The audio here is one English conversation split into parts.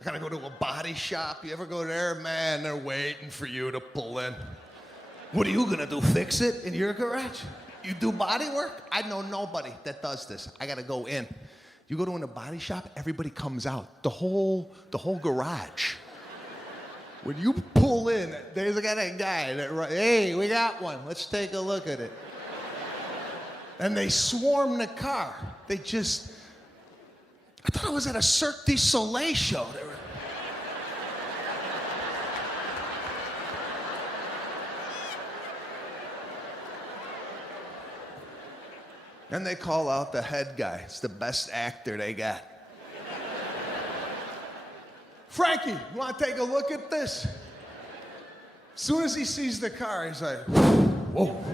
I gotta go to a body shop. You ever go there? Man, they're waiting for you to pull in. What are you gonna do, fix it in your garage? You do body work? I know nobody that does this. I gotta go in. You go to a body shop, everybody comes out. The whole garage. When you pull in, there's a guy that, hey, we got one. Let's take a look at it. And they swarm the car. They just, I thought I was at a Cirque du Soleil show. And they call out the head guy. It's the best actor they got. Frankie, you want to take a look at this? As soon as he sees the car, he's like, whoa.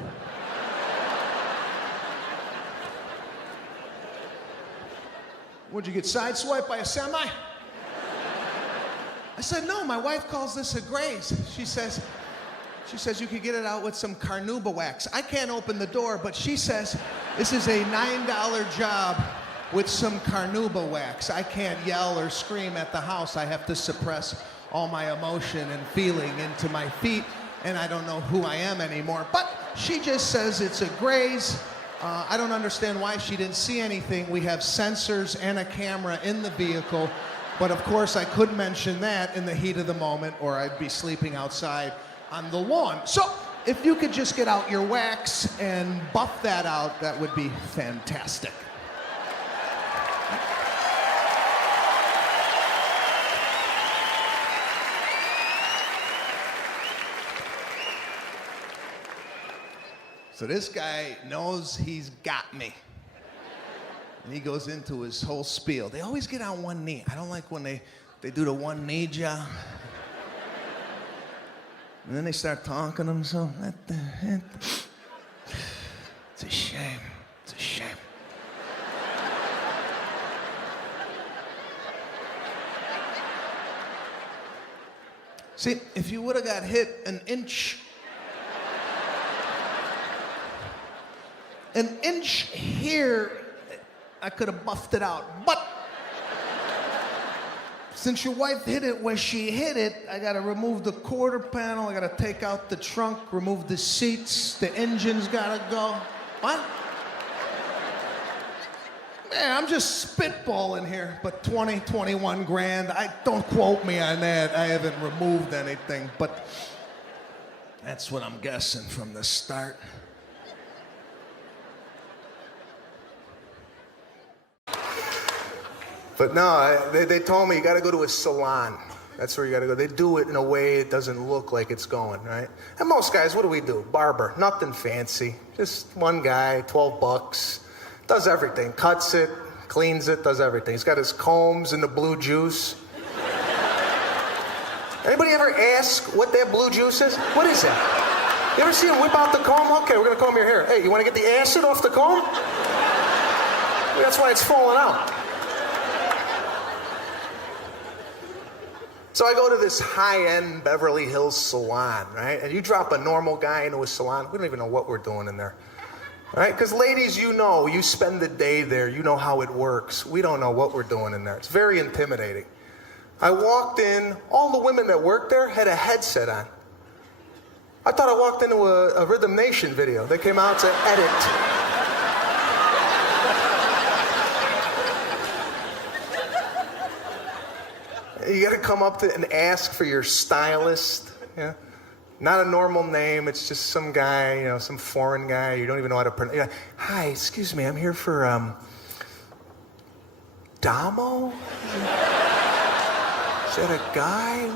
Would you get sideswiped by a semi? I said, no, my wife calls this a graze. She says you could get it out with some carnauba wax. I can't open the door, but she says this is a $9 job with some carnauba wax. I can't yell or scream at the house. I have to suppress all my emotion and feeling into my feet, and I don't know who I am anymore. But she just says it's a graze. I don't understand why she didn't see anything. We have sensors and a camera in the vehicle, but of course I couldn't mention that in the heat of the moment, or I'd be sleeping outside on the lawn. So if you could just get out your wax and buff that out, that would be fantastic. So this guy knows he's got me. And he goes into his whole spiel. They always get on one knee. I don't like when they do the one knee job. And then they start talking to themselves. It's a shame. It's a shame. See, if you would have got hit an inch here, I could have buffed it out. But since your wife hit it where she hit it, I gotta remove the quarter panel, I gotta take out the trunk, remove the seats, the engine's gotta go. What? Man, I'm just spitballing here, but 21 grand. Don't quote me on that. I haven't removed anything, but that's what I'm guessing from the start. But no, they told me you gotta go to a salon. That's where you gotta go. They do it in a way it doesn't look like it's going, right? And most guys, what do? Barber, nothing fancy. Just one guy, 12 bucks, does everything. Cuts it, cleans it, does everything. He's got his combs and the blue juice. Anybody ever ask what that blue juice is? What is that? You ever see him whip out the comb? Okay, we're gonna comb your hair. Hey, you wanna get the acid off the comb? That's why it's falling out. So I go to this high-end Beverly Hills salon, right? And you drop a normal guy into a salon, we don't even know what we're doing in there, right? Because ladies, you know, you spend the day there, you know how it works. We don't know what we're doing in there. It's very intimidating. I walked in, all the women that worked there had a headset on. I thought I walked into a Rhythm Nation video. They came out to edit. You gotta come up to and ask for your stylist. Yeah? Not a normal name, it's just some guy, you know, some foreign guy, you don't even know how to pronounce. Like, hi, excuse me, I'm here for, Damo? Is that a guy?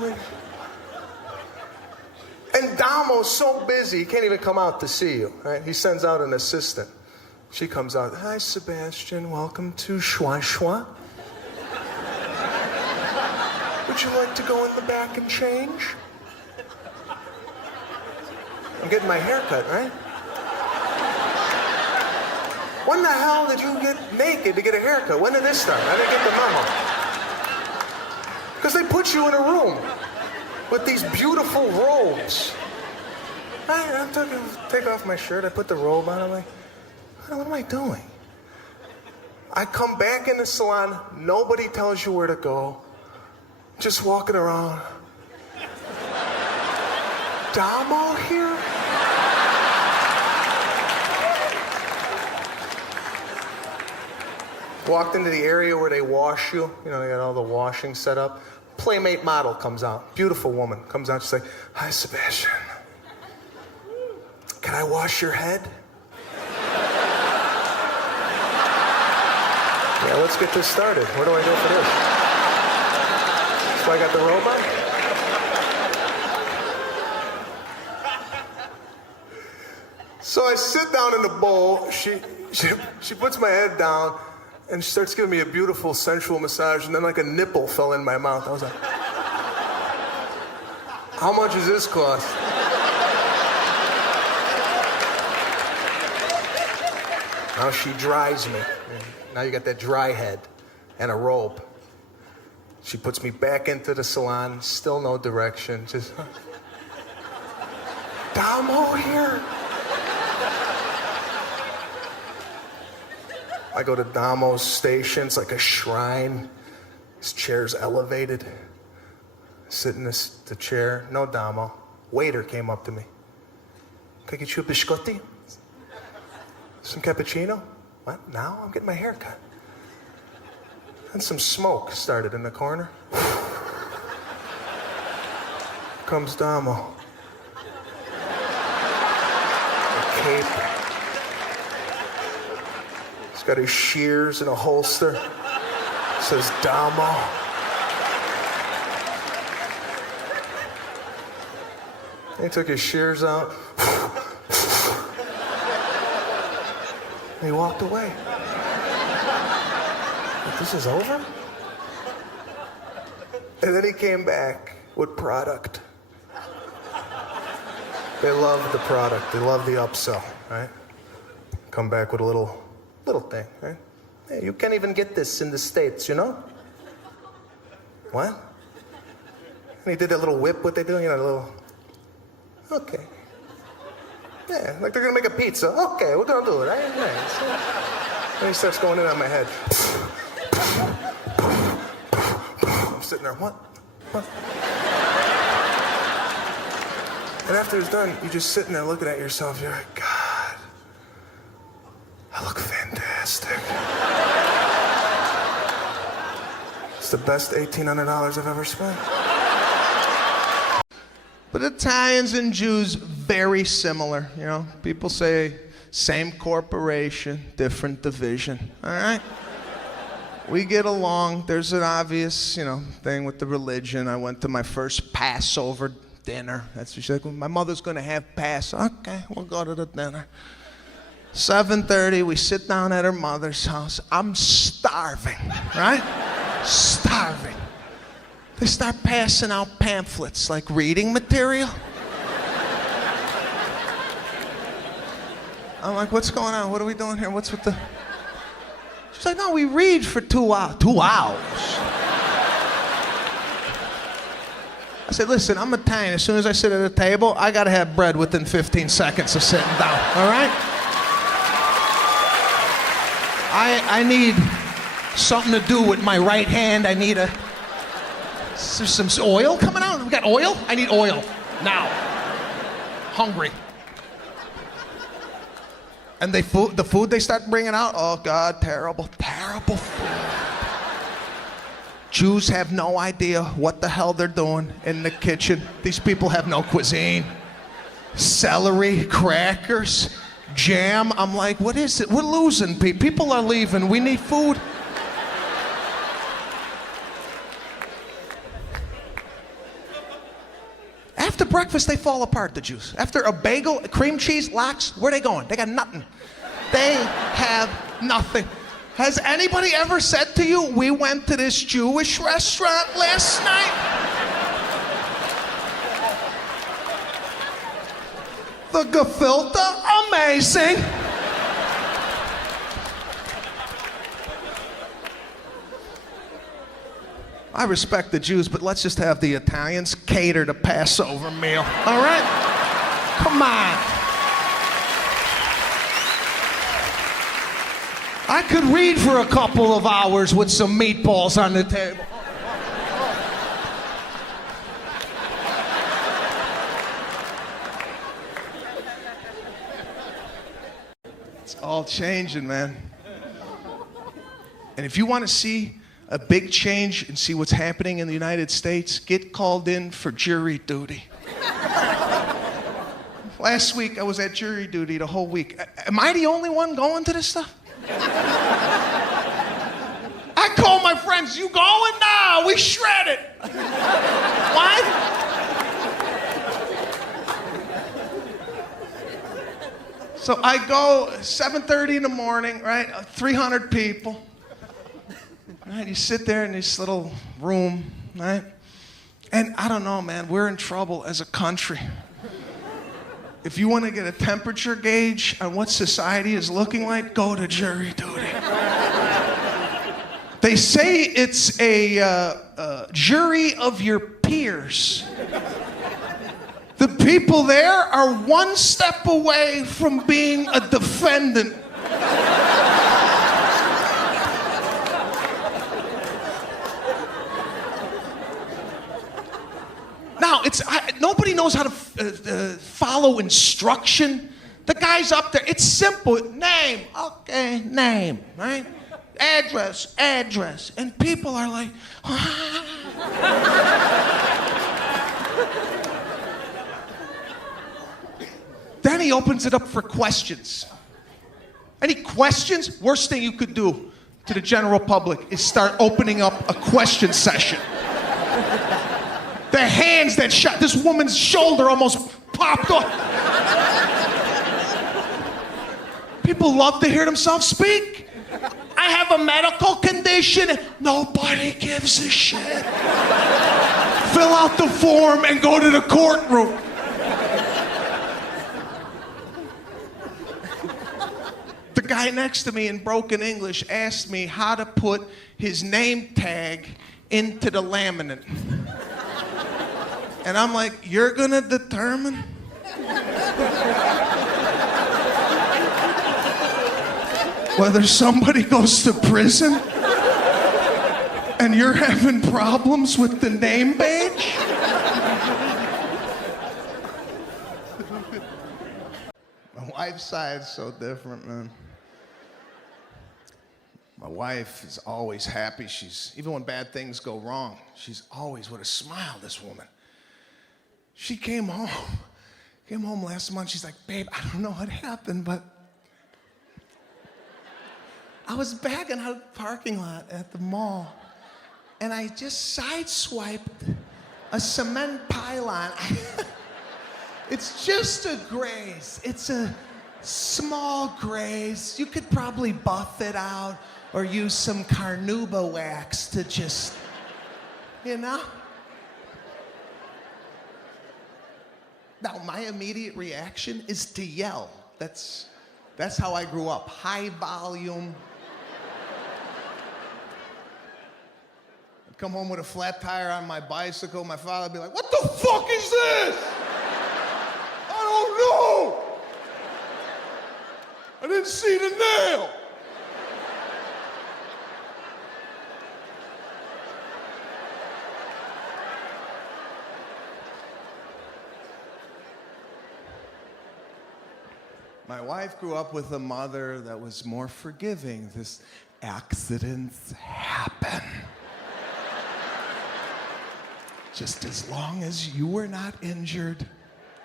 And Damo's so busy, he can't even come out to see you, right? He sends out an assistant. She comes out, hi, Sebastian, welcome to Schwa Schwa. Would you like to go in the back and change? I'm getting my hair cut, right? When the hell did you get naked to get a haircut? When did this start? I didn't get the memo. Because they put you in a room with these beautiful robes. I take off my shirt, I put the robe on, I'm like, what am I doing? I come back in the salon, nobody tells you where to go. just walking around. Damo here? Walked into the area where they wash you. You know, they got all the washing set up. Playmate model comes out. Beautiful woman comes out. She's like, "Hi, Sebastian. Can I wash your head?" Yeah, let's get this started. Where do I go for this? So I got the robot? So I sit down in the bowl. She puts my head down, and she starts giving me a beautiful, sensual massage, and then like a nipple fell in my mouth. I was like, "How much does this cost?" Now she dries me. Now you got that dry head and a robe. She puts me back into the salon, still no direction, just, "Damo here?" I go to Damo's station. It's like a shrine. His chair's elevated. Sit in the chair. No Damo. Waiter came up to me. "Can I get you a biscotti? Some cappuccino?" "What? Now? I'm getting my hair cut." And some smoke started in the corner. Comes Damo. A cape. He's got his shears in a holster. Says Damo. He took his shears out. And he walked away. Like, this is over? And then he came back with product. They love the product. They love the upsell, right? Come back with a little thing, right? "Hey, you can't even get this in the States, you know?" "What?" And he did that little whip, what they do, you know, a little, "Okay. Yeah, like they're gonna make a pizza. Okay, we're gonna do it, right?" Nice. And he starts going in on my head. I'm sitting there, what? And after it's done, you're just sitting there looking at yourself. You're like, "God, I look fantastic." It's the best $1,800 I've ever spent. But Italians and Jews, very similar, you know. People say same corporation, different division, all right? We get along. There's an obvious, you know, thing with the religion. I went to my first Passover dinner. That's what she's like, "Well, my mother's gonna have Pass." "Okay, we'll go to the dinner." 7:30, we sit down at her mother's house. I'm starving, right? Starving. They start passing out pamphlets, like reading material. I'm like, "What's going on? What are we doing here? What's with the..." She's like, "No, we read for 2 hours. 2 hours? I said, "Listen, I'm Italian. As soon as I sit at a table, I gotta have bread within 15 seconds of sitting down, all right? I need something to do with my right hand. I need some oil coming out. We got oil? I need oil. Now. Hungry." And the food they start bringing out, oh God, terrible, terrible food. Jews have no idea what the hell they're doing in the kitchen. These people have no cuisine. Celery, crackers, jam. I'm like, what is it? We're losing people. People are leaving. We need food. After breakfast, they fall apart, the Jews. After a bagel, cream cheese, lox, where are they going? They got nothing. They have nothing. Has anybody ever said to you, "We went to this Jewish restaurant last night"? The gefilte, amazing. I respect the Jews, but let's just have the Italians cater the Passover meal, all right? Come on. I could read for a couple of hours with some meatballs on the table. all changing, man. And if you want to see a big change and see what's happening in the United States, get called in for jury duty. Last week, I was at jury duty the whole week. Am I the only one going to this stuff? I call my friends, you going? Nah, we shred it. What? So I go 7:30 in the morning, right? 300 people. Right? You sit there in this little room, right? And I don't know, man, we're in trouble as a country. If you want to get a temperature gauge on what society is looking like, go to jury duty. They say it's a jury of your peers. The people there are one step away from being a defendant. Now, nobody knows how to follow instruction. The guy's up there. It's simple. Name. Okay, name, right? Address, address. And people are like, Then he opens it up for questions. Any questions? Worst thing you could do to the general public is start opening up a question session. The hands that shot, this woman's shoulder almost popped off. People love to hear themselves speak. I have a medical condition. Nobody gives a shit. Fill out the form and go to the courtroom. The guy next to me in broken English asked me how to put his name tag into the laminate. And I'm like, you're gonna determine? Whether somebody goes to prison and you're having problems with the name badge? My wife's side's so different, man. My wife is always happy. Even when bad things go wrong, she's always with a smile, this woman. She came home last month. She's like, babe, I don't know what happened, but I was backing out of the parking lot at the mall, and I just sideswiped a cement pylon. It's just a graze. It's a small graze. You could probably buff it out or use some carnauba wax to just, you know? Now, my immediate reaction is to yell. That's how I grew up. High volume. I'd come home with a flat tire on my bicycle. My father would be like, what the fuck is this? I don't know. I didn't see the nail. My wife grew up with a mother that was more forgiving. This accidents happen. Just as long as you were not injured,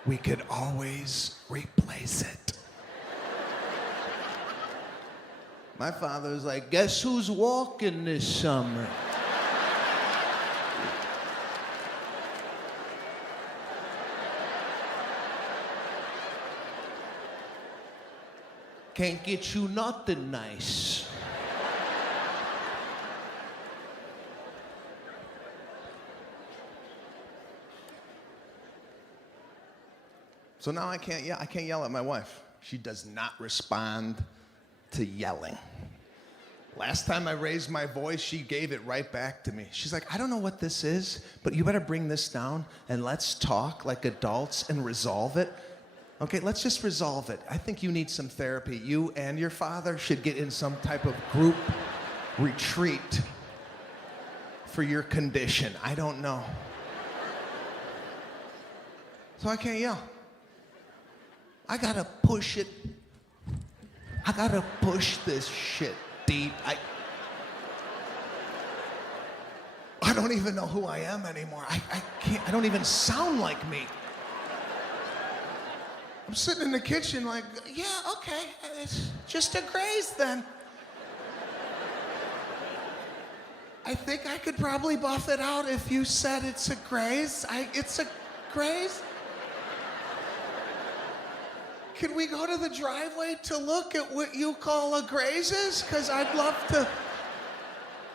we could always replace it. My father was like, guess who's walking this summer? Can't get you nothing nice. So now I can't yell at my wife. She does not respond to yelling. Last time I raised my voice, she gave it right back to me. She's like, I don't know what this is, but you better bring this down and let's talk like adults and resolve it. Okay, let's just resolve it. I think you need some therapy. You and your father should get in some type of group retreat for your condition. I don't know. So I can't yell. I gotta push it I gotta push this shit deep. I don't even know who I am anymore. I can't, I don't even sound like me. I'm sitting in the kitchen like, yeah, okay, it's just a graze then. I think I could probably buff it out if you said it's a graze. It's a graze? Can we go to the driveway to look at what you call a grazes? Because I'd love to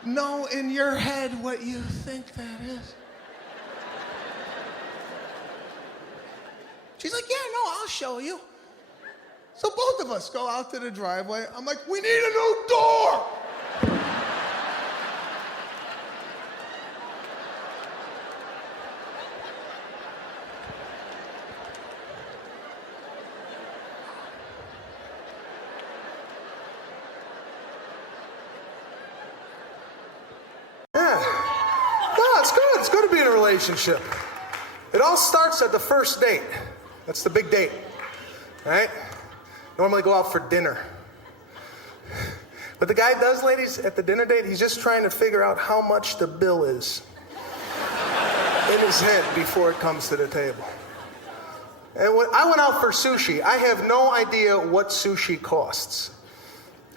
know in your head what you think that is. She's like, yeah, no, I'll show you. So both of us go out to the driveway. I'm like, we need a new door. It's good to be in a relationship. It all starts at the first date. That's the big date, right? Normally go out for dinner. What the guy does, ladies, at the dinner date, he's just trying to figure out how much the bill is in his head before it comes to the table. And when I went out for sushi, I have no idea what sushi costs.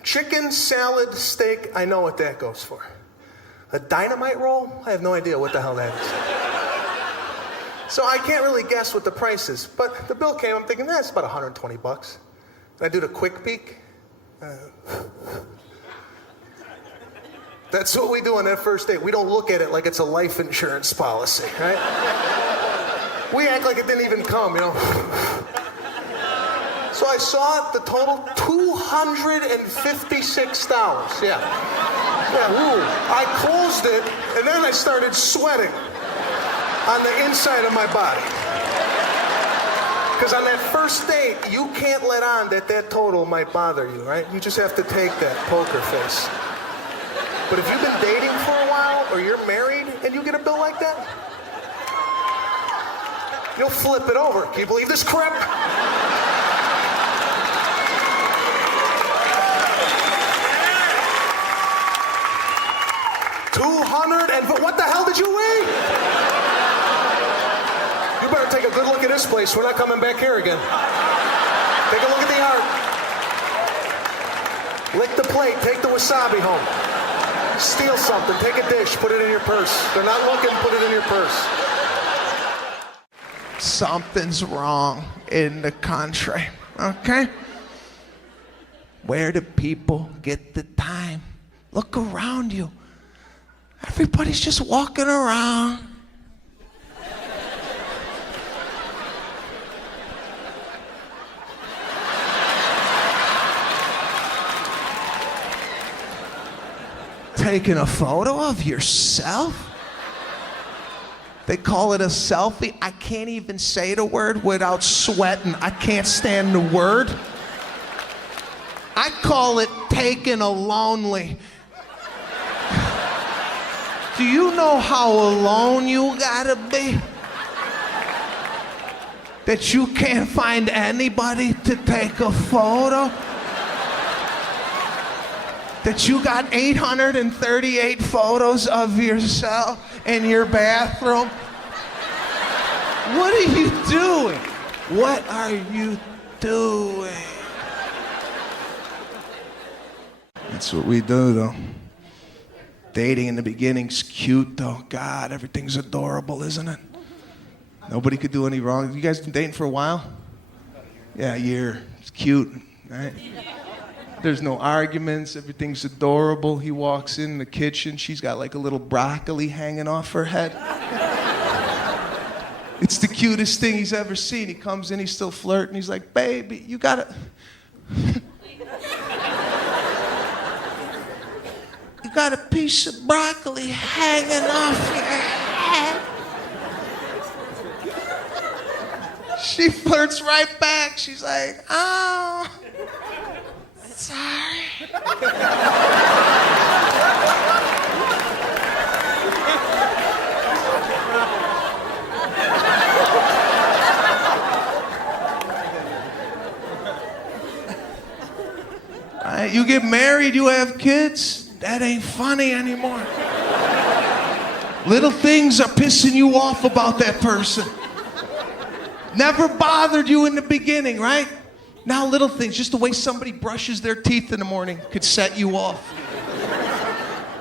Chicken, salad, steak, I know what that goes for. A dynamite roll? I have no idea what the hell that is. So I can't really guess what the price is. But the bill came, I'm thinking, that's about 120 bucks. And I do the quick peek. That's what we do on that first date. We don't look at it like it's a life insurance policy, right? We act like it didn't even come, you know. So I saw the total, $256. Yeah, ooh. I closed it, and then I started sweating on the inside of my body. Because on that first date, you can't let on that total might bother you, right? You just have to take that poker face. But if you've been dating for a while, or you're married, and you get a bill like that, you'll flip it over. Can you believe this crap? What the hell did you eat? You better take a good look at this place. We're not coming back here again. Take a look at the art. Lick the plate. Take the wasabi home. Steal something. Take a dish. Put it in your purse. They're not looking. Put it in your purse. Something's wrong in the country, okay? Where do people get the time? Look around you. Everybody's just walking around. Taking a photo of yourself? They call it a selfie. I can't even say the word without sweating. I can't stand the word. I call it taking a lonely. Do you know how alone you gotta be? That you can't find anybody to take a photo? That you got 838 photos of yourself in your bathroom? What are you doing? What are you doing? That's what we do, though. Dating in the beginning's cute, though. God, everything's adorable, isn't it? Nobody could do any wrong. You guys been dating for a while? Yeah, a year. It's cute, right? There's no arguments. Everything's adorable. He walks in the kitchen. She's got like a little broccoli hanging off her head. It's the cutest thing he's ever seen. He comes in, he's still flirting. He's like, baby, you gotta... You got a piece of broccoli hanging off your head. She flirts right back. She's like, oh, sorry. you get married, you have kids, that ain't funny anymore. Little things are pissing you off about that person. Never bothered you in the beginning, right? Now little things, just the way somebody brushes their teeth in the morning could set you off.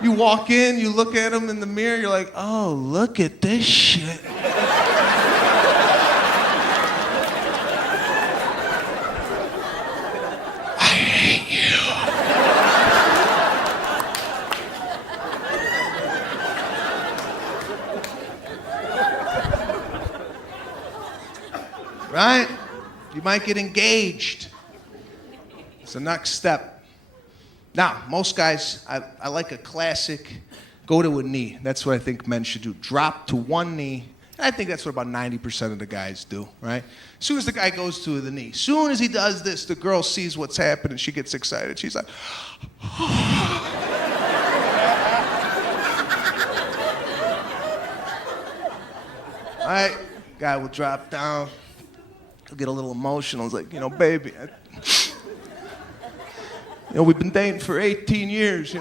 You walk in, you look at them in the mirror, you're like, oh, look at this shit. I hate you. Right? You might get engaged. It's the next step. Now, most guys, I like a classic, go to a knee. That's what I think men should do. Drop to one knee. I think that's what about 90% of the guys do, right? As soon as the guy goes to the knee, as soon as he does this, the girl sees what's happening. She gets excited. She's like, all right, guy will drop down. He'll get a little emotional. He's like, baby, we've been dating for 18 years,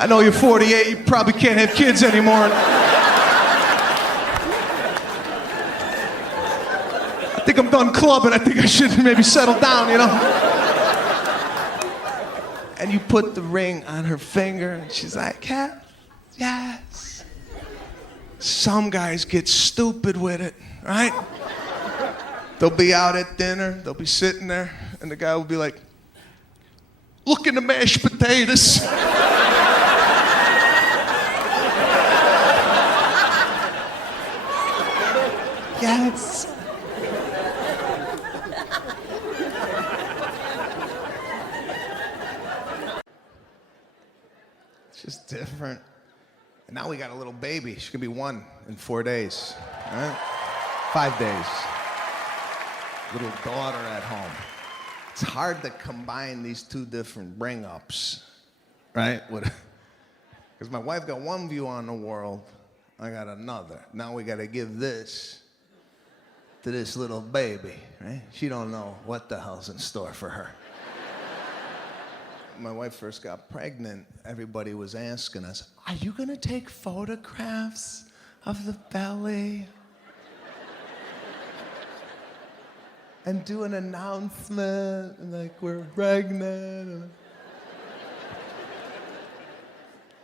I know you're 48, you probably can't have kids anymore. I think I'm done clubbing. I think I should maybe settle down, And you put the ring on her finger, and she's like, yeah, yes. Some guys get stupid with it, right? They'll be out at dinner, they'll be sitting there, and the guy will be like, look in the mashed potatoes. Yes. It's just different. And now we got a little baby. She's gonna be 1 in 4 days, right? 5 days. Little daughter at home. It's hard to combine these two different bring-ups, right? Because my wife got one view on the world, I got another. Now we gotta give this to this little baby, right? She don't know what the hell's in store for her. My wife first got pregnant, everybody was asking us, are you gonna take photographs of the belly? And do an announcement, and like, we're pregnant, and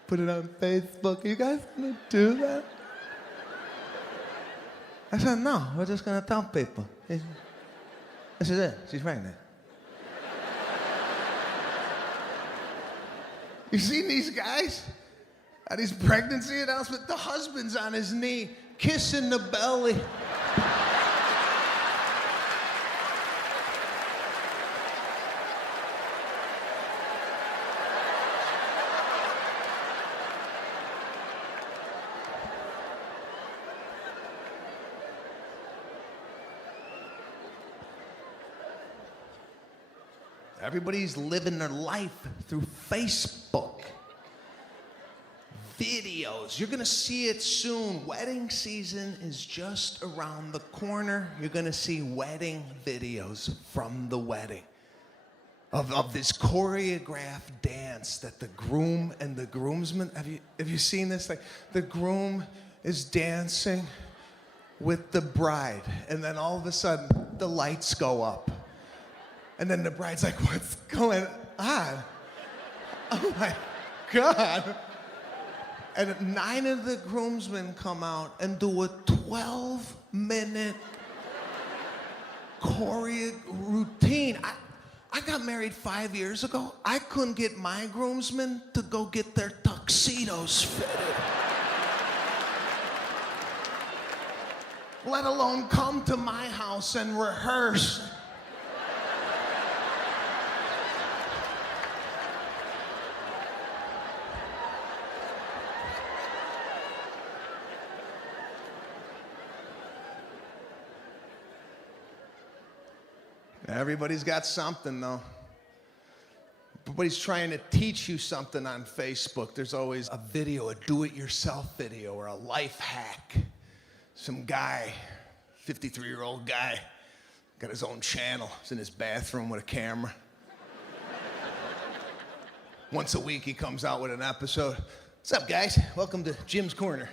put it on Facebook. Are you guys gonna do that? I said, no, we're just gonna tell people. This is it, she's pregnant. You seen these guys? At his pregnancy announcement, the husband's on his knee, kissing the belly. Everybody's living their life through Facebook. Videos. You're gonna see it soon. Wedding season is just around the corner. You're gonna see wedding videos from the wedding. Of this choreographed dance that the groom and the groomsmen, have you seen this? Like, the groom is dancing with the bride, and then all of a sudden, the lights go up. And then the bride's like, what's going on? Oh my God. And 9 of the groomsmen come out and do a 12-minute choreo routine. I got married 5 years ago. I couldn't get my groomsmen to go get their tuxedos fitted. Let alone come to my house and rehearse. Everybody's got something, though. Everybody's trying to teach you something on Facebook. There's always a video, a do-it-yourself video, or a life hack. Some guy 53-year-old guy. Got his own channel. He's in his bathroom with a camera. Once a week, he comes out with an episode. What's up, guys? Welcome to Jim's Corner.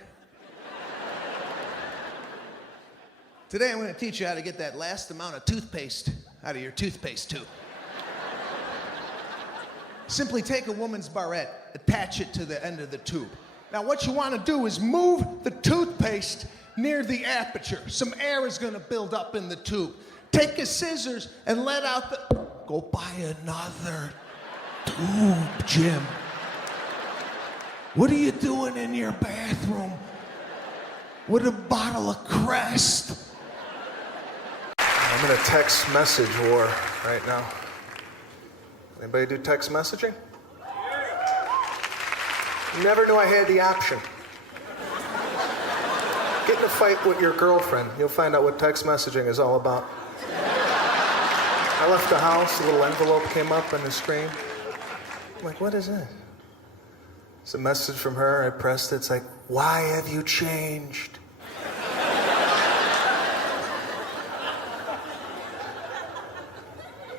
Today, I'm going to teach you how to get that last amount of toothpaste out of your toothpaste tube. Simply take a woman's barrette, attach it to the end of the tube. Now, what you want to do is move the toothpaste near the aperture. Some air is going to build up in the tube. Take your scissors and let out the... Go buy another tube, Jim. What are you doing in your bathroom with a bottle of Crest? I'm in a text message war right now. Anybody do text messaging? Never knew I had the option. Get in a fight with your girlfriend. You'll find out what text messaging is all about. I left the house, a little envelope came up on the screen. I'm like, what is it? It's a message from her. I pressed it. It's like, why have you changed?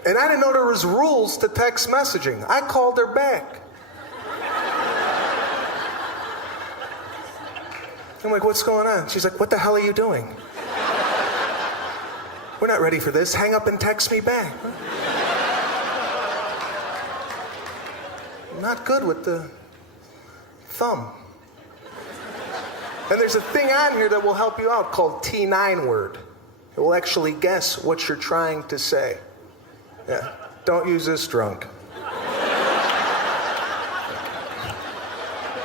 And I didn't know there was rules to text messaging. I called her back. I'm like, what's going on? She's like, what the hell are you doing? We're not ready for this. Hang up and text me back. I'm not good with the thumb. And there's a thing on here that will help you out called T9 word. It will actually guess what you're trying to say. Yeah, don't use this drunk.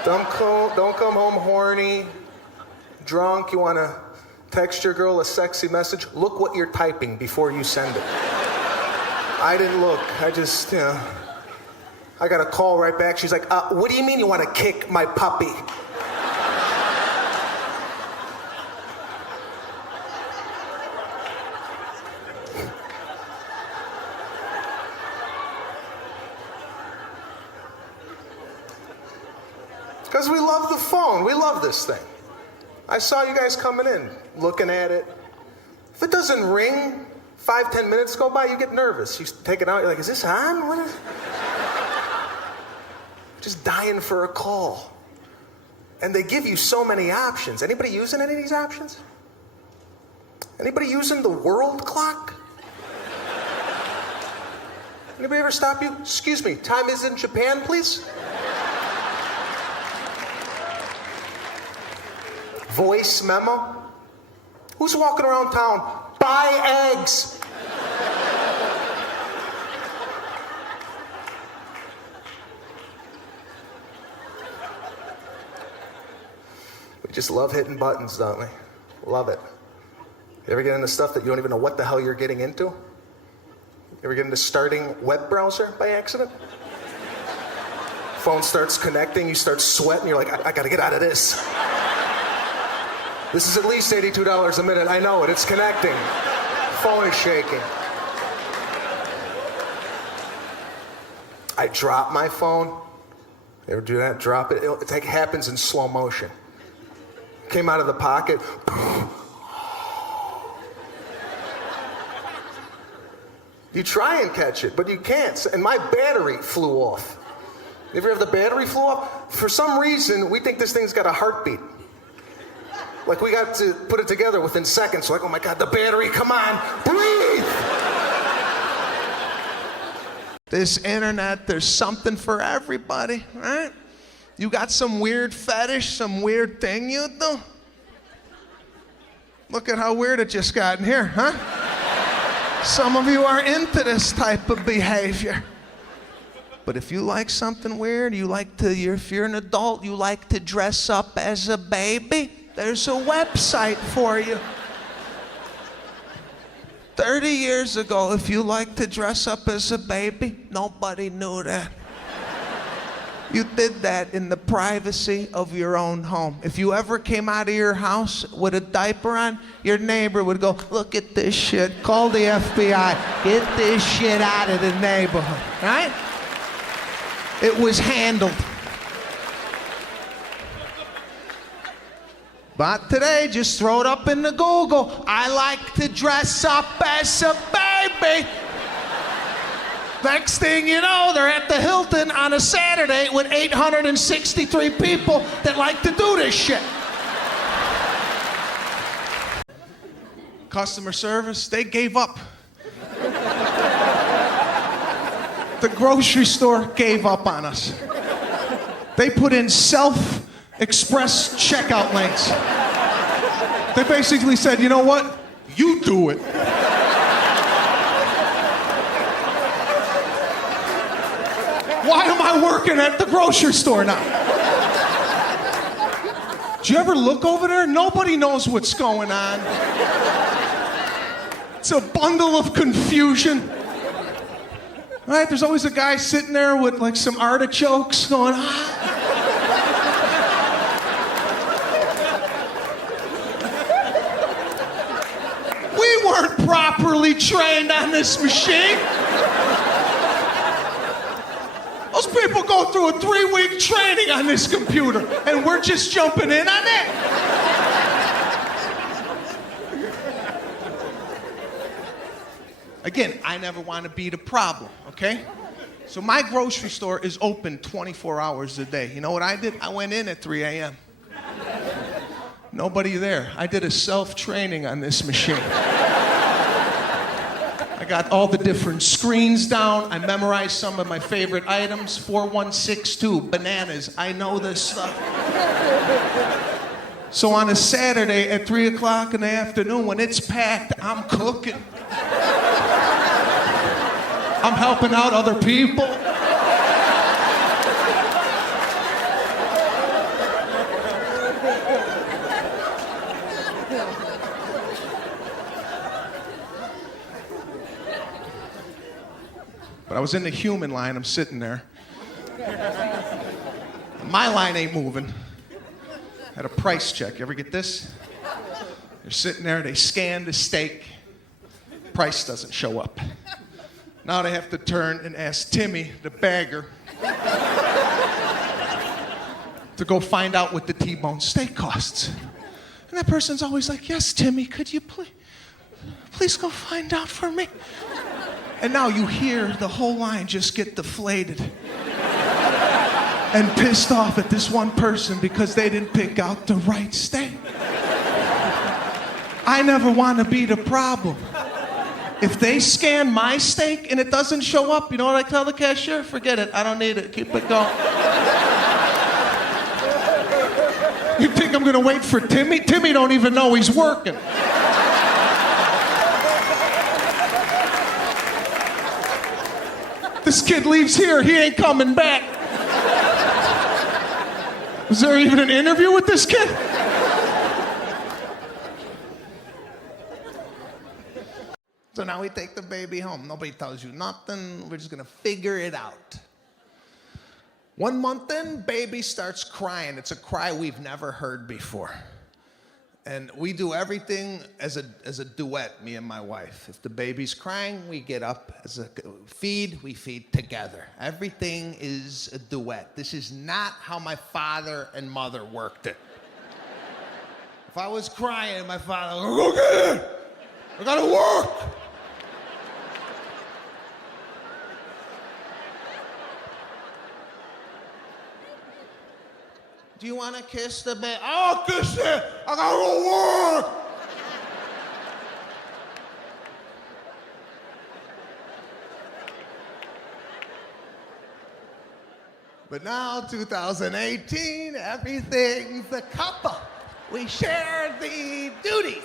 Don't come home horny, drunk. You want to text your girl a sexy message? Look what you're typing before you send it. I didn't look. I just, I got a call right back. She's like, what do you mean you want to kick my puppy? Because we love the phone. We love this thing. I saw you guys coming in, looking at it. If it doesn't ring, 5-10 minutes go by, you get nervous. You take it out, you're like, is this on? What is... Just dying for a call. And they give you so many options. Anybody using any of these options? Anybody using the world clock? Anybody ever stop you? Excuse me, time is in Japan, please? Voice memo? Who's walking around town? Buy eggs. We just love hitting buttons, don't we? Love it. You ever get into stuff that you don't even know what the hell you're getting into? You ever get into starting web browser by accident? Phone starts connecting, you start sweating, you're like, I gotta get out of this. This is at least $82 a minute. I know it. It's connecting. Phone is shaking. I drop my phone. You ever do that? Drop it. It happens in slow motion. Came out of the pocket. You try and catch it, but you can't. And my battery flew off. You ever have the battery flew off? For some reason, we think this thing's got a heartbeat. Like, we got to put it together within seconds. Like, oh my God, the battery, come on, breathe! This internet, there's something for everybody, right? You got some weird fetish, some weird thing you do? Look at how weird it just got in here, huh? Some of you are into this type of behavior. But if you like something weird, if you're an adult, you like to dress up as a baby, there's a website for you. 30 years ago, if you like to dress up as a baby, nobody knew that. You did that in the privacy of your own home. If you ever came out of your house with a diaper on, your neighbor would go, look at this shit, call the FBI, get this shit out of the neighborhood, right? It was handled. But today, just throw it up in the Google. I like to dress up as a baby. Next thing you know, they're at the Hilton on a Saturday with 863 people that like to do this shit. Customer service, they gave up. The grocery store gave up on us. They put in self-express checkout lanes. They basically said, you know what? You do it. Why am I working at the grocery store now? Do you ever look over there? Nobody knows what's going on. It's a bundle of confusion. Right? There's always a guy sitting there with like some artichokes going, We weren't properly trained on this machine. Those people go through a 3-week training on this computer, and we're just jumping in on it. Again, I never want to be the problem, okay? So my grocery store is open 24 hours a day. You know what I did? I went in at 3 a.m. Nobody there. I did a self-training on this machine. I got all the different screens down. I memorized some of my favorite items. 4162, bananas. I know this stuff. So on a Saturday at 3 o'clock in the afternoon, when it's packed, I'm cooking. I'm helping out other people. But I was in the human line, I'm sitting there. My line ain't moving. Had a price check. You ever get this? They're sitting there, they scan the steak. Price doesn't show up. Now they have to turn and ask Timmy, the bagger, to go find out what the T-bone steak costs. And that person's always like, yes, Timmy, could you please go find out for me? And now you hear the whole line just get deflated and pissed off at this one person because they didn't pick out the right steak. I never want to be the problem. If they scan my steak and it doesn't show up, you know what I tell the cashier? Forget it, I don't need it, keep it going. You think I'm gonna wait for Timmy? Timmy don't even know he's working. This kid leaves here, he ain't coming back. Was there even an interview with this kid? So now we take the baby home. Nobody tells you nothing. We're just gonna figure it out. 1 month in, baby starts crying. It's a cry we've never heard before. And we do everything as a duet, me and my wife. If the baby's crying, we get up. We feed together. Everything is a duet. This is not how my father and mother worked it. If I was crying, my father would go, get it! I gotta work! Do you want to kiss the baby? I'll kiss it! I gotta go work! But now, 2018, everything's a couple. We share the duties.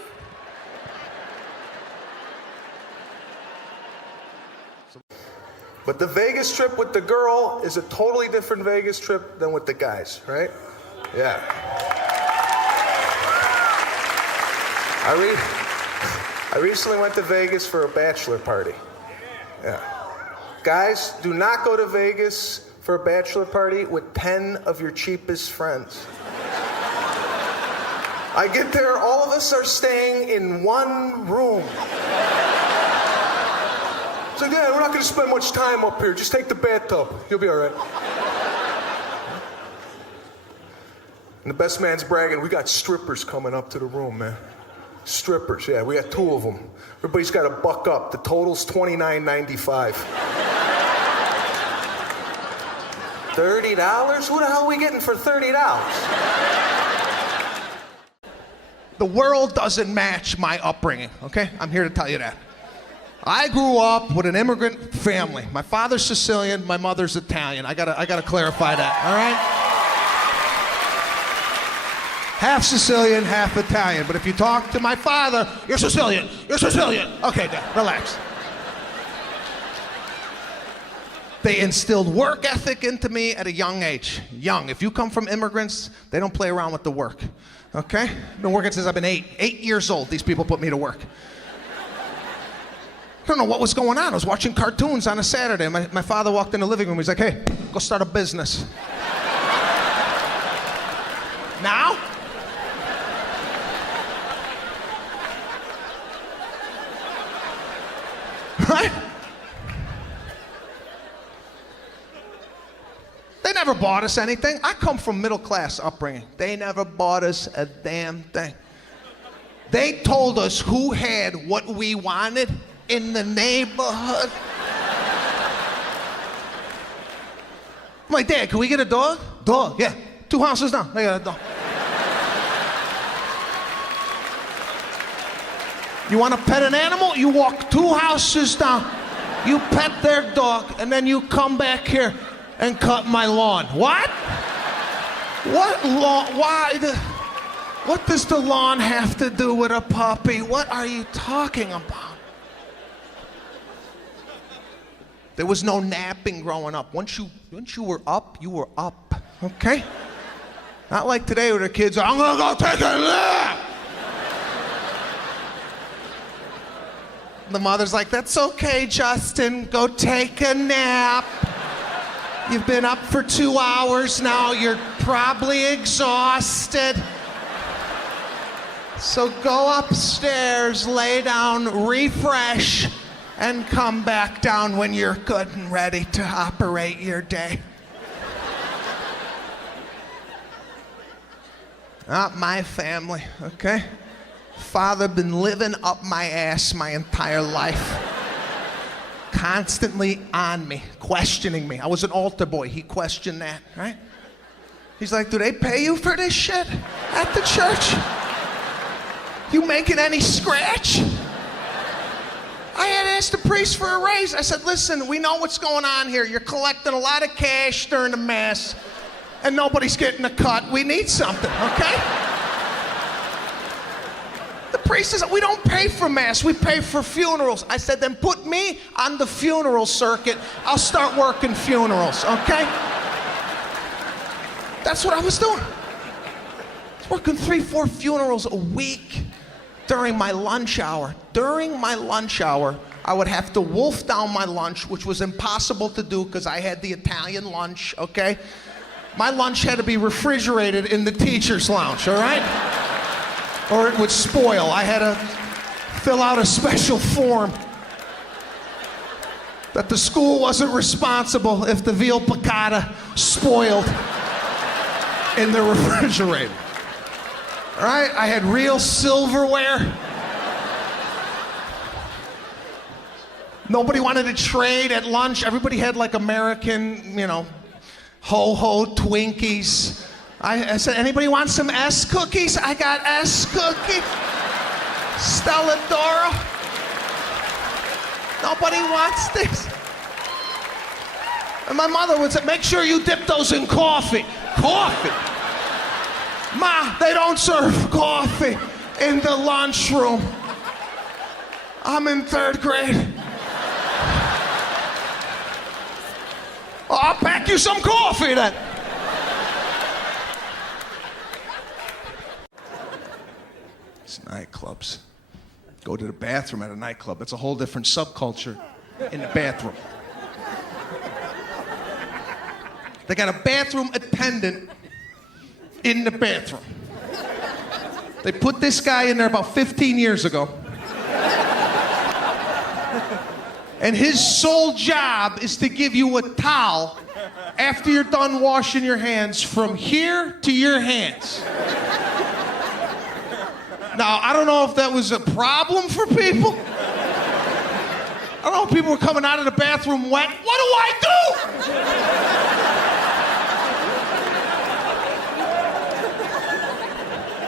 But the Vegas trip with the girl is a totally different Vegas trip than with the guys, right? Yeah. I recently went to Vegas for a bachelor party. Yeah. Guys, do not go to Vegas for a bachelor party with 10 of your cheapest friends. I get there, all of us are staying in one room. So yeah, we're not gonna spend much time up here. Just take the bathtub. You'll be all right. And the best man's bragging, we got strippers coming up to the room, man. Strippers, yeah, we got 2 of them. Everybody's got to buck up. The total's $29.95. $30? Who the hell are we getting for $30? The world doesn't match my upbringing, okay? I'm here to tell you that. I grew up with an immigrant family. My father's Sicilian, my mother's Italian. I gotta clarify that, all right? Half Sicilian, half Italian. But if you talk to my father, you're Sicilian, you're Sicilian. Okay, Dad, relax. They instilled work ethic into me at a young age. Young. If you come from immigrants, they don't play around with the work. Okay? I've been working since I've been 8. 8 years old, these people put me to work. I don't know what was going on. I was watching cartoons on a Saturday. My father walked in the living room. He's like, hey, go start a business. Now? Right? They never bought us anything. I come from middle-class upbringing. They never bought us a damn thing. They told us who had what we wanted in the neighborhood. I'm like, Dad, can we get a dog? Dog, yeah. 2 houses down, they got a dog. You want to pet an animal? You walk 2 houses down. You pet their dog, and then you come back here and cut my lawn. What? What lawn? Why? What does the lawn have to do with a puppy? What are you talking about? There was no napping growing up. Once you were up, you were up. Okay? Not like today where the kids are, I'm gonna go take a nap. The mother's like, that's okay, Justin. Go take a nap. You've been up for 2 hours now. You're probably exhausted. So go upstairs, lay down, refresh, and come back down when you're good and ready to operate your day. Not my family, okay? Father been living up my ass my entire life. Constantly on me, questioning me. I was an altar boy. He questioned that, right? He's like, do they pay you for this shit at the church? You making any scratch? I had asked the priest for a raise. I said, listen, we know what's going on here. You're collecting a lot of cash during the mass, and nobody's getting a cut. We need something, okay? The priest says, we don't pay for mass, we pay for funerals. I said, then put me on the funeral circuit. I'll start working funerals, okay? That's what I was doing. I was working 3-4 funerals a week during my lunch hour. During my lunch hour, I would have to wolf down my lunch, which was impossible to do because I had the Italian lunch, okay? My lunch had to be refrigerated in the teacher's lounge, all right? Or it would spoil. I had to fill out a special form that the school wasn't responsible if the veal piccata spoiled in the refrigerator. All right? I had real silverware. Nobody wanted to trade at lunch. Everybody had like American, ho-ho Twinkies. I said, anybody want some S cookies? I got S cookies. Stella Doro. Nobody wants this. And my mother would say, make sure you dip those in coffee. Coffee? Ma, they don't serve coffee in the lunchroom. I'm in 3rd grade. Oh, I'll pack you some coffee then. It's nightclubs. Go to the bathroom at a nightclub. It's a whole different subculture in the bathroom. They got a bathroom attendant in the bathroom. They put this guy in there about 15 years ago. And his sole job is to give you a towel after you're done washing your hands, from here to your hands. Now, I don't know if that was a problem for people. I don't know if people were coming out of the bathroom wet. What do I do?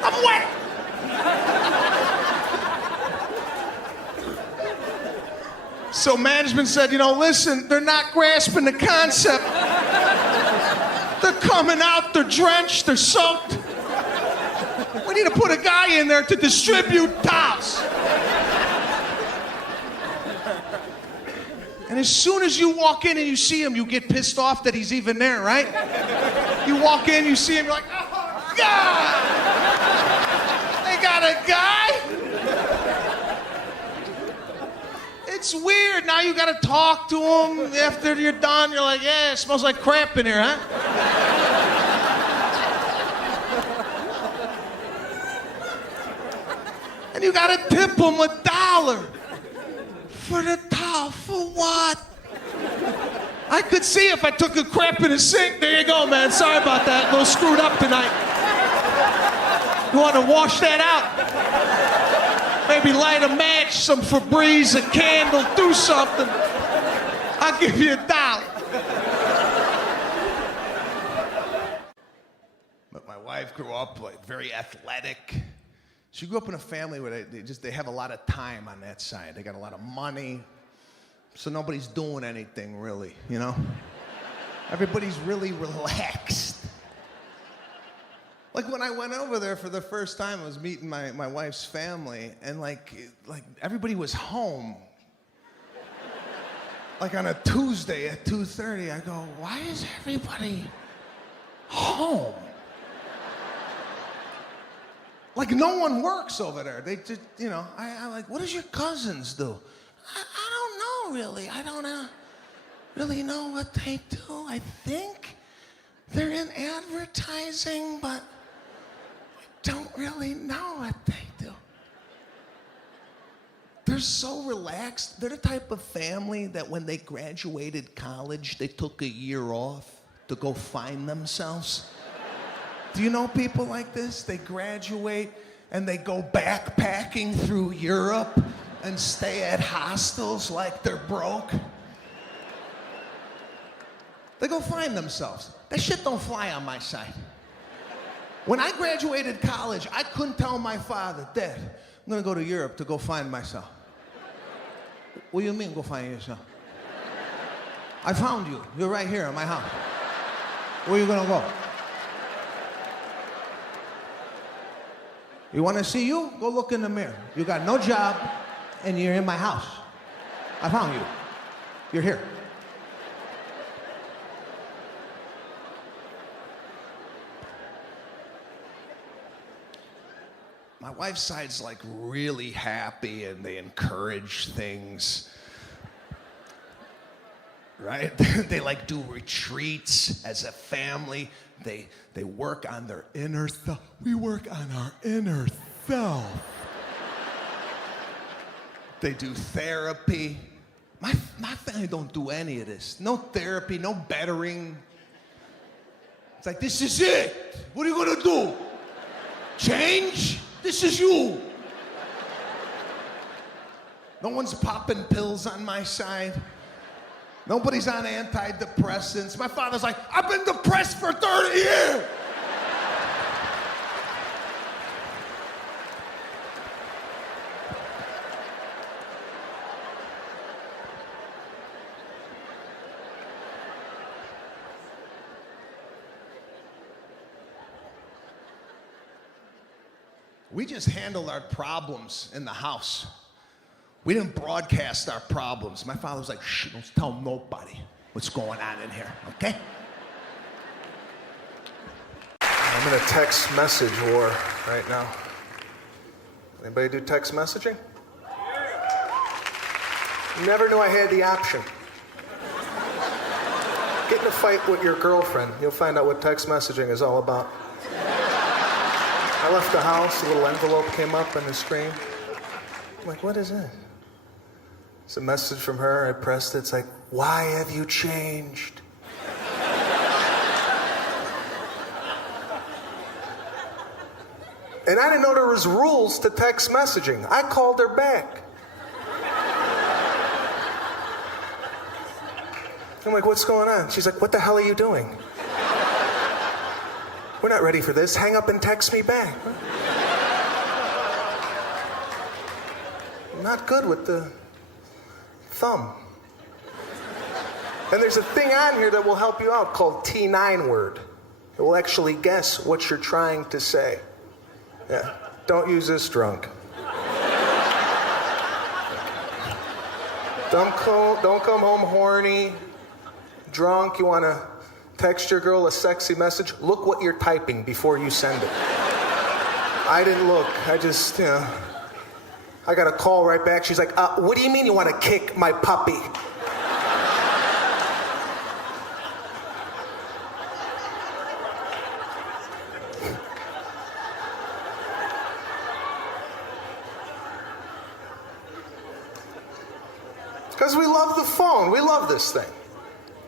I'm wet. So management said, listen, they're not grasping the concept. They're coming out, they're drenched, they're soaked. We need to put a guy in there to distribute towels. And as soon as you walk in and you see him, you get pissed off that he's even there, right? You walk in, you see him, you're like, oh, God! They got a guy? It's weird. Now you gotta talk to him after you're done. You're like, yeah, it smells like crap in here, huh? And you gotta tip him $1 for the towel. For what? I could see if I took a crap in the sink. There you go, man. Sorry about that. A little screwed up tonight. You want to wash that out? Maybe light a match, some Febreze, a candle, do something. I'll give you $1. But my wife grew up like very athletic. She grew up in a family where they have a lot of time on that side. They got a lot of money, so nobody's doing anything really, Everybody's really relaxed. Like when I went over there for the first time, I was meeting my wife's family, and like everybody was home. Like on a Tuesday at 2:30, I go, why is everybody home? Like no one works over there. They just, I like, what does your cousins do? I don't know really. I don't really know what they do. I think they're in advertising, but I don't really know what they do. They're so relaxed. They're the type of family that when they graduated college, they took a year off to go find themselves. Do you know people like this? They graduate and they go backpacking through Europe and stay at hostels like they're broke. They go find themselves. That shit don't fly on my side. When I graduated college, I couldn't tell my father, Dad, I'm gonna go to Europe to go find myself. What do you mean, go find yourself? I found you. You're right here in my house. Where are you gonna go? You want to see you? Go look in the mirror. You got no job, and you're in my house. I found you. You're here. My wife's side's like really happy, and they encourage things. Right? They like do retreats as a family. They work on their inner self. We work on our inner self. They do therapy. My family don't do any of this. No therapy, no bettering. It's like, this is it. What are you gonna do? Change? This is you. No one's popping pills on my side. Nobody's on antidepressants. My father's like, I've been depressed for 30 years. We just handled our problems in the house. We didn't broadcast our problems. My father was like, shh, don't tell nobody what's going on in here, okay? I'm in a text message war right now. Anybody do text messaging? Never knew I had the option. Get in a fight with your girlfriend. You'll find out what text messaging is all about. I left the house, a little envelope came up on the screen. I'm like, what is it? It's a message from her. I pressed it. It's like, why have you changed? And I didn't know there was rules to text messaging. I called her back. I'm like, what's going on? She's like, what the hell are you doing? We're not ready for this. Hang up and text me back. I'm not good with the thumb. And there's a thing on here that will help you out called T9 word. It will actually guess what you're trying to say. Yeah, don't use this drunk. Don't come home horny, drunk. You want to text your girl a sexy message? Look what you're typing before you send it. I didn't look. I just, I got a call right back. She's like, what do you mean you want to kick my puppy? Because we love the phone. We love this thing.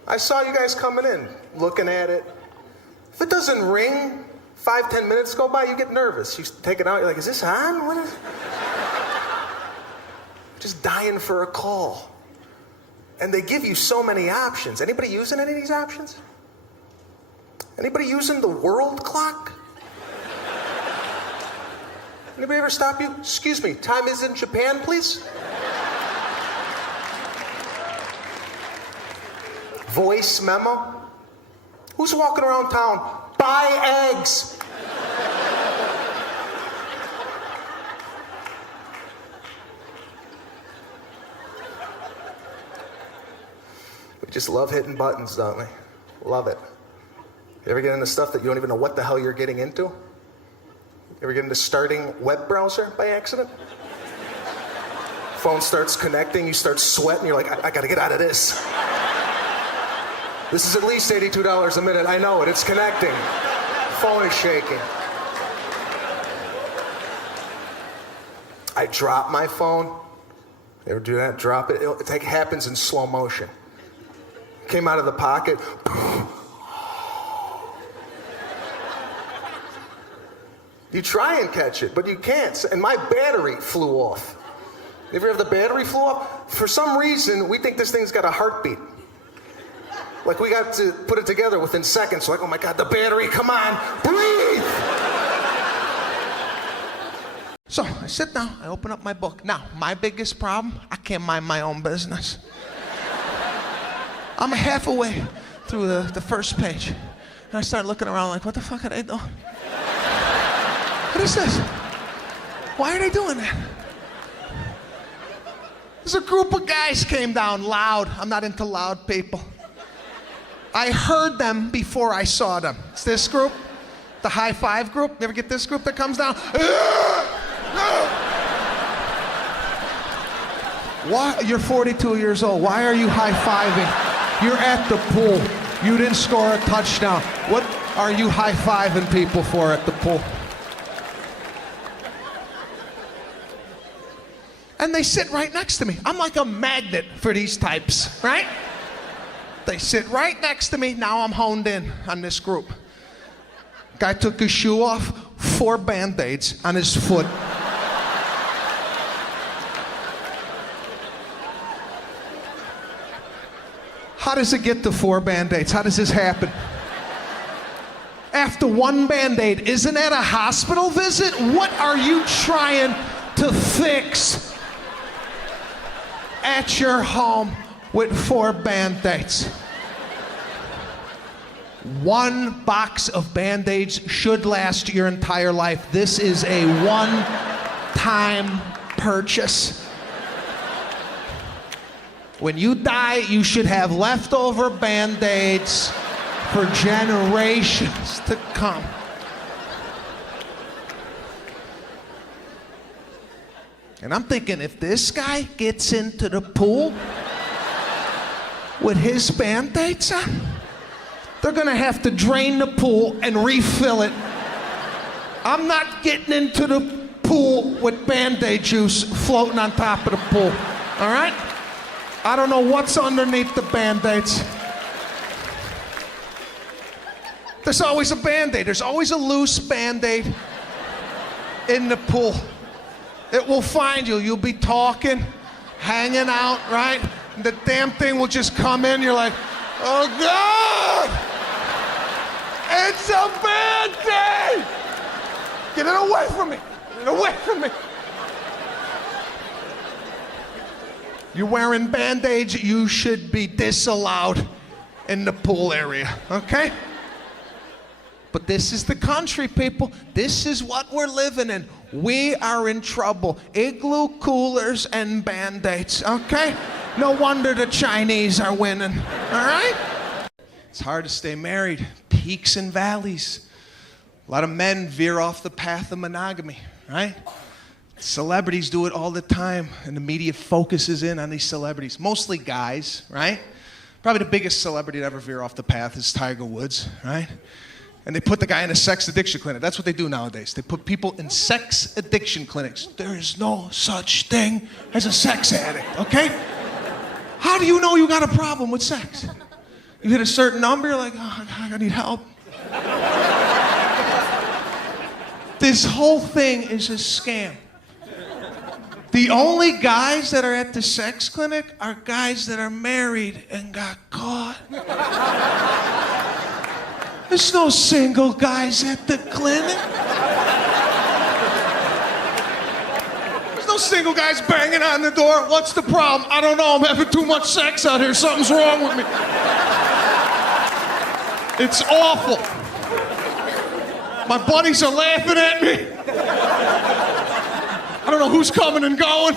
I saw you guys coming in, looking at it. If it doesn't ring, 5-10 minutes go by, you get nervous. You take it out, you're like, is this on? What is... Just dying for a call. And they give you so many options. Anybody using any of these options? Anybody using the world clock? Anybody ever stop you? Excuse me, time is in Japan, please? Voice memo? Who's walking around town? Buy eggs. We just love hitting buttons, don't we? Love it. You ever get into stuff that you don't even know what the hell you're getting into? You ever get into starting web browser by accident? Phone starts connecting, you start sweating, you're like, I gotta get out of this. This is at least $82 a minute. I know it. It's connecting. Phone is shaking. I drop my phone. You ever do that? Drop it. It happens in slow motion. Came out of the pocket. You try and catch it, but you can't. And my battery flew off. You ever have the battery flew off? For some reason, we think this thing's got a heartbeat. Like, we got to put it together within seconds. Like, oh my God, the battery, come on, breathe! So I sit down, I open up my book. Now, my biggest problem, I can't mind my own business. I'm halfway through the first page. And I start looking around like, what the fuck are they doing? What is this? Why are they doing that? There's a group of guys came down loud. I'm not into loud people. I heard them before I saw them. It's this group, the high five group. You ever get this group that comes down? Why? You're 42 years old. Why are you high-fiving? You're at the pool. You didn't score a touchdown. What are you high-fiving people for at the pool? And they sit right next to me. I'm like a magnet for these types, right? They sit right next to me. Now I'm honed in on this group. Guy took his shoe off, 4 Band-Aids on his foot. How does it get to 4 Band-Aids? How does this happen? After 1 Band-Aid, isn't that a hospital visit? What are you trying to fix at your home with 4 Band-Aids? 1 box of Band-Aids should last your entire life. This is a one-time purchase. When you die, you should have leftover Band-Aids for generations to come. And I'm thinking, if this guy gets into the pool with his Band-Aids on, they're gonna have to drain the pool and refill it. I'm not getting into the pool with Band-Aid juice floating on top of the pool, all right? I don't know what's underneath the Band-Aids. There's always a Band-Aid. There's always a loose Band-Aid. in the pool. It will find you. You'll be talking, hanging out, right? And the damn thing will just come in. You're like, oh God! It's a bad day! Get it away from me! Get it away from me! You're wearing Band-Aids, you should be disallowed in the pool area, okay? But this is the country, people. This is what we're living in. We are in trouble. Igloo coolers and Band-Aids, okay? No wonder the Chinese are winning, all right? It's hard to stay married. Peaks and valleys. A lot of men veer off the path of monogamy, right? Celebrities do it all the time, and the media focuses in on these celebrities. Mostly guys, right? Probably the biggest celebrity to ever veer off the path is Tiger Woods, right? And they put the guy in a sex addiction clinic. That's what they do nowadays. They put people in sex addiction clinics. There is no such thing as a sex addict, okay? How do you know you got a problem with sex? You hit a certain number, you're like, oh, I need help. This whole thing is a scam. The only guys that are at the sex clinic are guys that are married and got caught. There's no single guys at the clinic. There's no single guys banging on the door. What's the problem? I don't know. I'm having too much sex out here. Something's wrong with me. It's awful. My buddies are laughing at me. I don't know who's coming and going.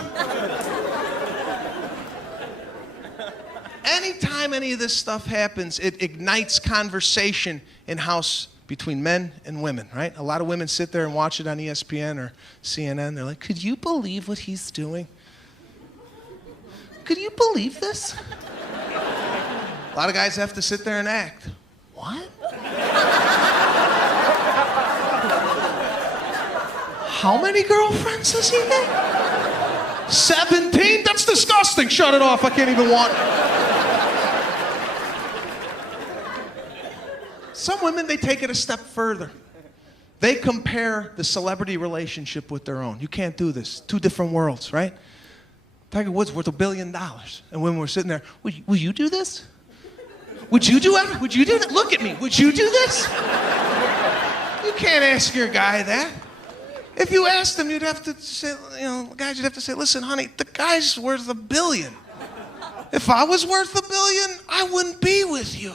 Anytime any of this stuff happens, it ignites conversation in-house between men and women, right? A lot of women sit there and watch it on ESPN or CNN. They're like, could you believe what he's doing? Could you believe this? A lot of guys have to sit there and act. What? How many girlfriends does he have? 17? That's disgusting. Shut it off. I can't even want. Some women, they take it a step further. They compare the celebrity relationship with their own. You can't do this. Two different worlds, right? Tiger Woods worth $1 billion. And women were sitting there, will you do this? Would you do it? Would you do that? Look at me. Would you do this? You can't ask your guy that. If you asked him, you'd have to say, guys, you'd have to say, listen, honey, the guy's worth $1 billion. If I was worth $1 billion, I wouldn't be with you.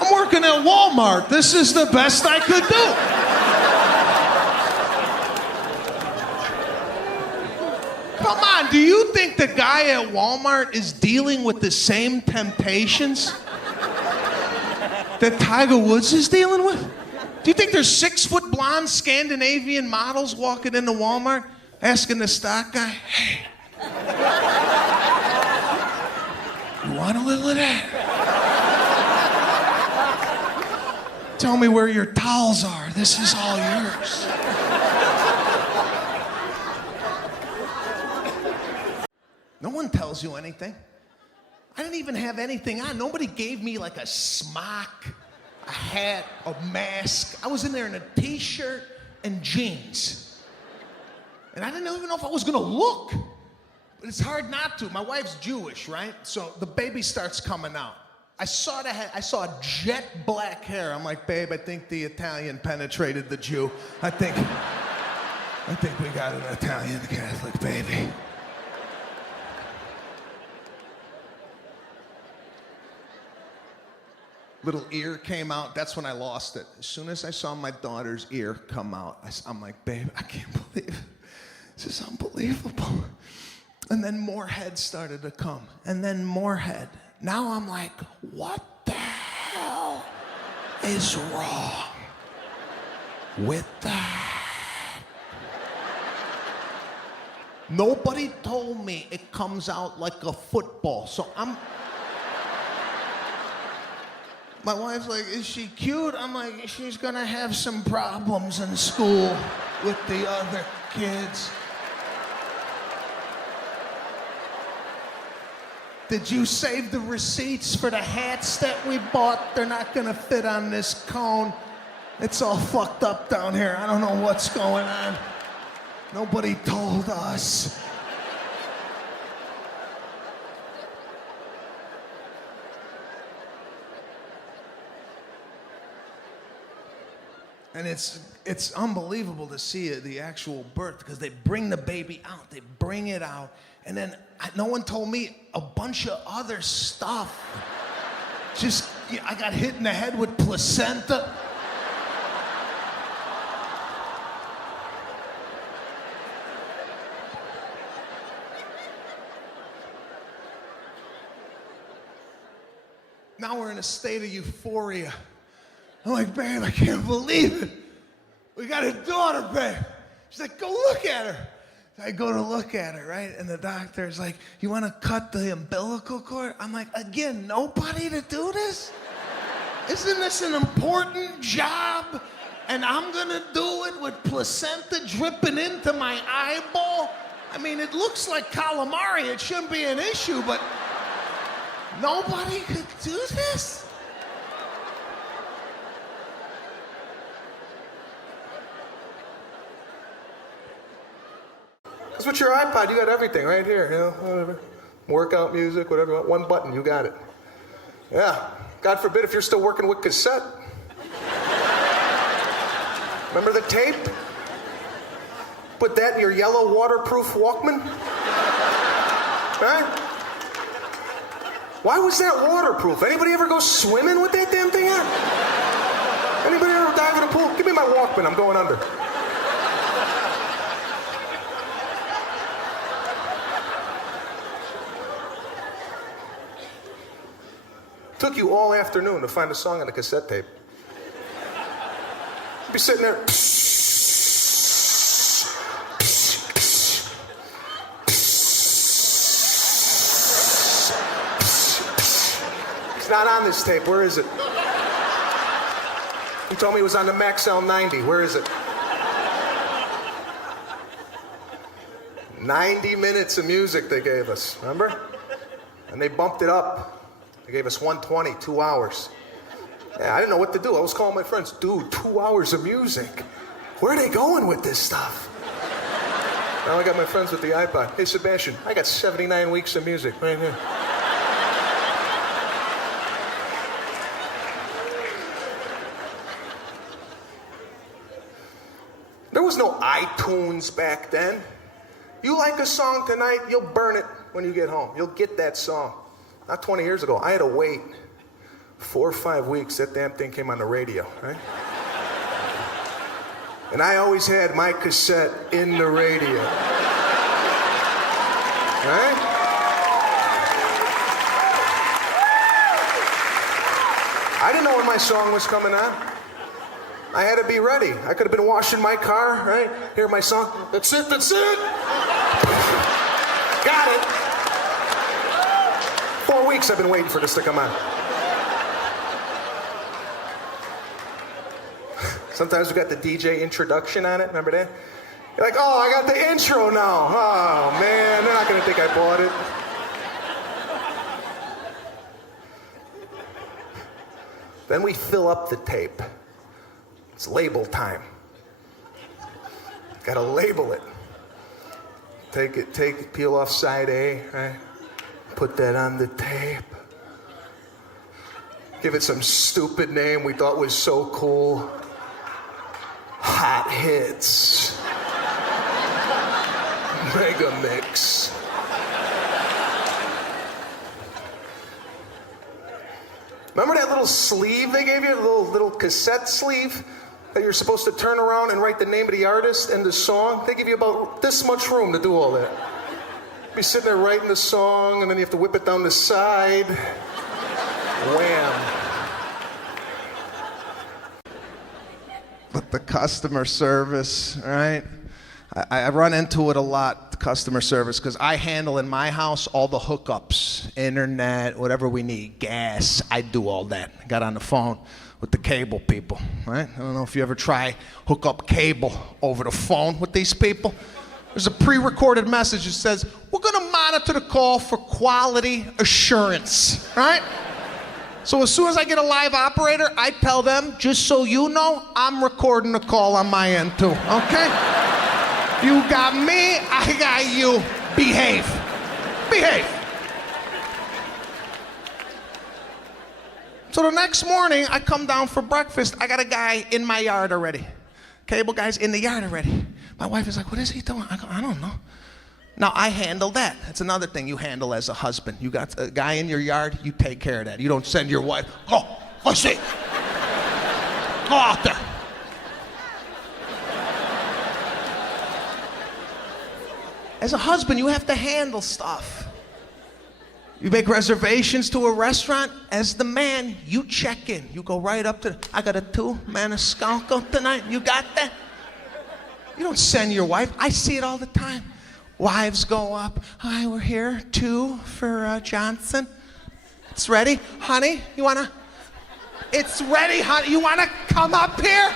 I'm working at Walmart. This is the best I could do. Come on, do you think the guy at Walmart is dealing with the same temptations that Tiger Woods is dealing with? Do you think there's 6-foot blonde Scandinavian models walking into Walmart asking the stock guy, hey, you want a little of that? Tell me where your towels are. This is all yours. No one tells you anything. I didn't even have anything on. Nobody gave me like a smock, a hat, a mask. I was in there in a t-shirt and jeans. And I didn't even know if I was gonna look. But it's hard not to. My wife's Jewish, right? So the baby starts coming out. I saw the head. I saw jet black hair. I'm like, babe, I think the Italian penetrated the Jew. I think we got an Italian Catholic baby. Little ear came out. That's when I lost it. As soon as I saw my daughter's ear come out, I'm like, babe, I can't believe it. This is unbelievable. And then more head started to come. And then more head. Now I'm like, what the hell is wrong with that? Nobody told me it comes out like a football. So my wife's like, is she cute? I'm like, she's gonna have some problems in school with the other kids. Did you save the receipts for the hats that we bought? They're not gonna fit on this cone. It's all fucked up down here. I don't know what's going on. Nobody told us. And it's unbelievable to see the actual birth, because they bring the baby out, they bring it out, and then no one told me a bunch of other stuff. Just, I got hit in the head with placenta. Now we're in a state of euphoria. I'm like, babe, I can't believe it. We got a daughter, babe. She's like, go look at her. I go to look at her, right? And the doctor's like, you want to cut the umbilical cord? I'm like, again, nobody to do this? Isn't this an important job? And I'm going to do it with placenta dripping into my eyeball? I mean, it looks like calamari. It shouldn't be an issue, but nobody could do this? Because with your iPod, you got everything right here, whatever. Workout music, whatever you want. One button, you got it. Yeah. God forbid if you're still working with cassette. Remember the tape? Put that in your yellow waterproof Walkman. Right? Why was that waterproof? Anybody ever go swimming with that damn thing on? Anybody ever dive in a pool? Give me my Walkman, I'm going under. Took you all afternoon to find a song on a cassette tape. You'd be sitting there. It's not on this tape. Where is it? You told me it was on the Max L90. Where is it? 90 minutes of music they gave us, remember? And they bumped it up. They gave us 120, 2 hours. Yeah, I didn't know what to do. I was calling my friends, dude, 2 hours of music. Where are they going with this stuff? Now I got my friends with the iPod. Hey, Sebastian, I got 79 weeks of music right here. There was no iTunes back then. You like a song tonight, you'll burn it when you get home. You'll get that song. Not 20 years ago, I had to wait 4 or 5 weeks. That damn thing came on the radio, right? And I always had my cassette in the radio. Right? I didn't know when my song was coming on. I had to be ready. I could have been washing my car, right? Hear my song. That's it, that's it. Got it. 4 weeks I've been waiting for this to come on. Sometimes we got the DJ introduction on it, remember that? You're like, oh, I got the intro now. Oh, man, they're not going to think I bought it. Then we fill up the tape. It's label time. Got to label it. Take it, peel off side A, right? Put that on the tape. Give it some stupid name we thought was so cool. Hot Hits. Mega Mix. Remember that little sleeve they gave you? The little cassette sleeve that you're supposed to turn around and write the name of the artist and the song? They give you about this much room to do all that. Be sitting there writing the song, and then you have to whip it down the side. Wham. But the customer service, right? I run into it a lot, customer service, because I handle in my house all the hookups, internet, whatever we need, gas. I do all that. I got on the phone with the cable people, right? I don't know if you ever try hook up cable over the phone with these people. There's a pre-recorded message that says, we're gonna monitor the call for quality assurance, right? So as soon as I get a live operator, I tell them, just so you know, I'm recording the call on my end too, okay? You got me, I got you. Behave. Behave. So the next morning, I come down for breakfast. I got a guy in my yard already. Cable guy's in the yard already. My wife is like, what is he doing? I go, I don't know. Now, I handle that. That's another thing you handle as a husband. You got a guy in your yard, you take care of that. You don't send your wife, go see. Go out there. As a husband, you have to handle stuff. You make reservations to a restaurant. As the man, you check in. You go right up to, I got a 2 Maniscalco tonight. You got that? You don't send your wife. I see it all the time. Wives go up. Hi, we're here. 2 for Johnson. It's ready. Honey, you wanna? It's ready, honey. You wanna come up here?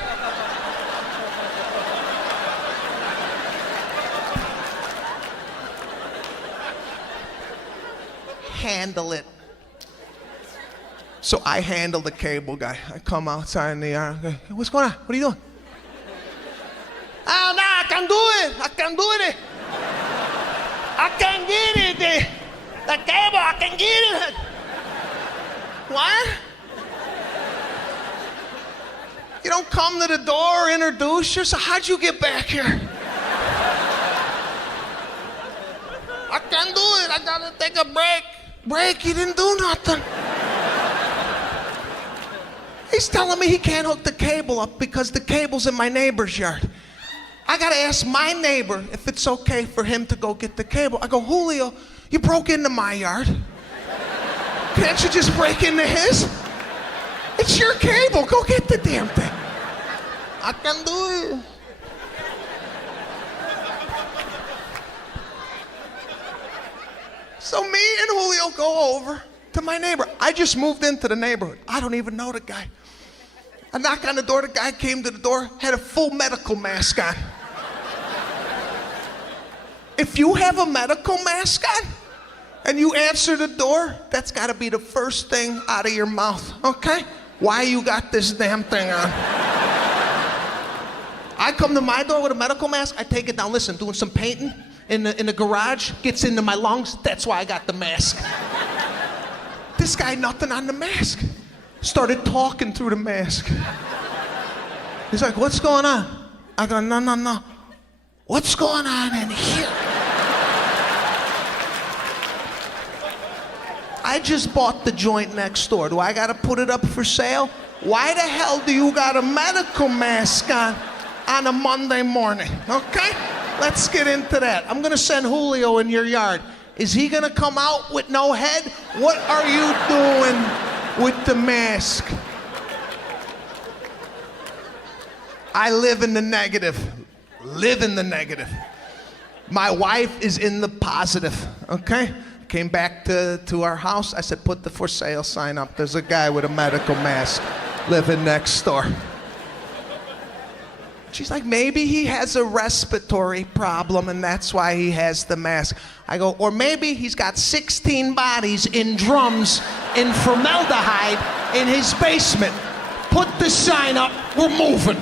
Handle it. So I handle the cable guy. I come outside in the yard. I go, hey, what's going on? What are you doing? Oh, no, I can do it. I can do it. I can get it. The cable, I can get it. What? You don't come to the door, introduce yourself. How'd you get back here? I can do it. I gotta take a break. Break? You didn't do nothing. He's telling me he can't hook the cable up because the cable's in my neighbor's yard. I gotta ask my neighbor if it's okay for him to go get the cable. I go, Julio, you broke into my yard. Can't you just break into his? It's your cable. Go get the damn thing. I can do it. So me and Julio go over to my neighbor. I just moved into the neighborhood. I don't even know the guy. I knock on the door. The guy came to the door, had a full medical mask on. If you have a medical mask on and you answer the door, that's got to be the first thing out of your mouth, okay? Why you got this damn thing on? I come to my door with a medical mask, I take it down. Listen, doing some painting in the garage, gets into my lungs, that's why I got the mask. This guy, nothing on the mask. Started talking through the mask. He's like, what's going on? I go, no. What's going on in here? I just bought the joint next door. Do I gotta put it up for sale? Why the hell do you got a medical mask on a Monday morning? Okay? Let's get into that. I'm gonna send Julio in your yard. Is he gonna come out with no head? What are you doing with the mask? I live in the negative. Live in the negative. My wife is in the positive, okay? Came back to our house. I said, put the for sale sign up. There's a guy with a medical mask living next door. She's like, maybe he has a respiratory problem and that's why he has the mask. I go, or maybe he's got 16 bodies in drums in formaldehyde in his basement. Put the sign up, we're moving.